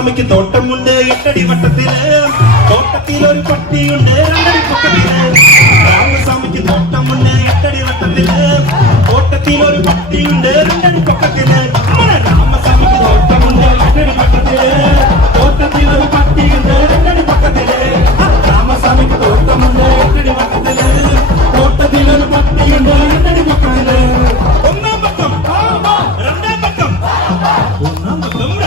രാമസ്വാമിക്ക് തോട്ടമുണ്ട് 8 അടി വട്ടത്തില്, തോട്ടത്തിൽ ഒരു പട്ടിയുണ്ട് 2 അടി പൊക്കത്തില്. രാമസ്വാമിക്ക് തോട്ടമുണ്ട് 8 അടി വട്ടത്തില്, തോട്ടത്തിൽ ഒരു പട്ടിയുണ്ട് 2 അടി പൊക്കത്തില്. രാമസ്വാമിക്ക് തോട്ടമുണ്ട് 8 അടി വട്ടത്തില്, തോട്ടത്തിൽ ഒരു പട്ടിയുണ്ട് 2 അടി പൊക്കത്തില്. രാമസ്വാമിക്ക് തോട്ടമുണ്ട് 8 അടി വട്ടത്തില്, തോട്ടത്തിൽ ഒരു പട്ടിയുണ്ട് 2 അടി പൊക്കത്തില്. ഒന്നാം പക്കം, രണ്ടാം പക്കം, ഒന്നാം പക്കം